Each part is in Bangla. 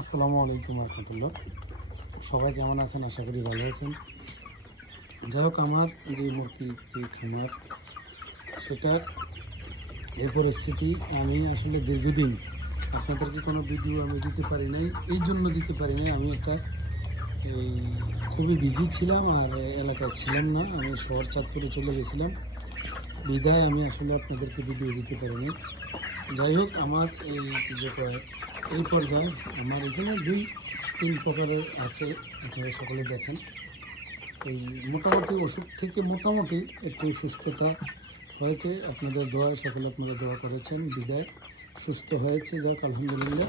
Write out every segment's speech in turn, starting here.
আসসালামু আলাইকুম রহমতুল্লাহ। সবাই কেমন আছেন? আশা করি ভালো আছেন। যাই হোক, আমার যে মুরগির যে খামার, সেটার এই পরিস্থিতি আমি আসলে দীর্ঘদিন আপনাদেরকে কোনো ভিডিও আমি দিতে পারি নাই। এই জন্য দিতে পারি নাই, আমি একটা এই খুবই বিজি ছিলাম আর এলাকায় ছিলাম না। আমি শহর চাঁদপুরে চলে গেছিলাম, বিদায় আমি আসলে আপনাদেরকে ভিডিও দিতে পারিনি। যাই হোক, আমার এই কি যে কয় এই পর্যায়ে আমার এখানে দুই তিন প্রকারের আছে, আপনারা সকলে দেখেন। এই মোটামুটি ওষুধ থেকে মোটামুটি একটু সুস্থতা হয়েছে, আপনাদের দোয়া, সকলে আপনারা দোয়া করেছেন, বিদায় সুস্থ হয়েছে, যাক আলহামদুলিল্লাহ।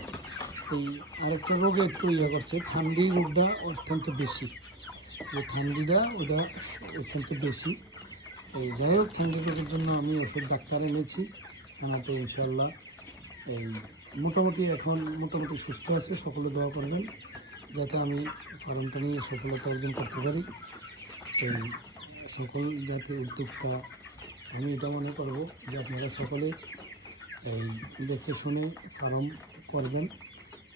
এই আরেকটা রোগে একটু করছে, ঠান্ডি রোগটা অত্যন্ত বেশি, যে ঠান্ডিটা ওটা অত্যন্ত বেশি। এই যাই হোক, ঠান্ডি রোগের জন্য আমি ওষুধ ডাক্তার এনেছি, আনাতে ইনশাল্লাহ এই মোটামুটি এখন মোটামুটি সুস্থ আছে। সকলে দোয়া করবেন যাতে আমি ফার্মটা নিয়ে সফলতা অর্জন করতে পারি। এই সকল জাতীয় উদ্যোক্তা, আমি এটা মনে করব যে আপনারা সকলে এই দেখে শুনে ফার্ম করবেন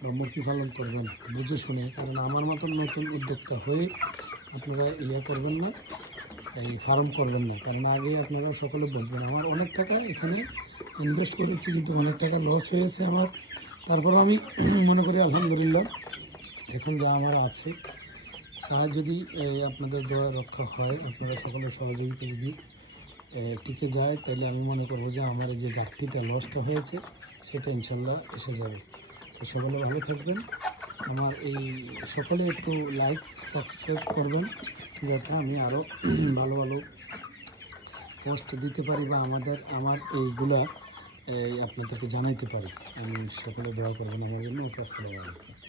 বা মুরগি পালন করবেন বুঝে শুনে, কারণ আমার মতন নতুন উদ্যোক্তা হয়ে আপনারা করবেন না, এই ফার্ম করবেন না। কারণ আগে আপনারা সকলে বলবেন আমার অনেক টাকা এখানে ইনভেস্ট করেছি, কিন্তু অনেক টাকা লস হয়েছে আমার। তারপর আমি মনে করি আলহামদুলিল্লাহ এখন যা আমার আছে তা যদি আপনাদের দোয়া রক্ষা হয়, আপনারা সকলের সহযোগিতা যদি টিকে যায়, তাহলে আমি মনে করবো যে আমার যে ঘাটতিটা লসটা হয়েছে সেটা ইনশাল্লাহ এসে যাবে। তো সকলে ভালো থাকবেন। আমার এই সকলে একটু লাইক সাবস্ক্রাইব করবেন, যাতে আমি আরও ভালো ভালো পোস্ট দিতে পারি বা আমার এইগুলা আপনাদেরকে জানাইতে পারি। আমি সকলে দোয়া করবেন আমার জন্য। আসসালামু আলাইকুম।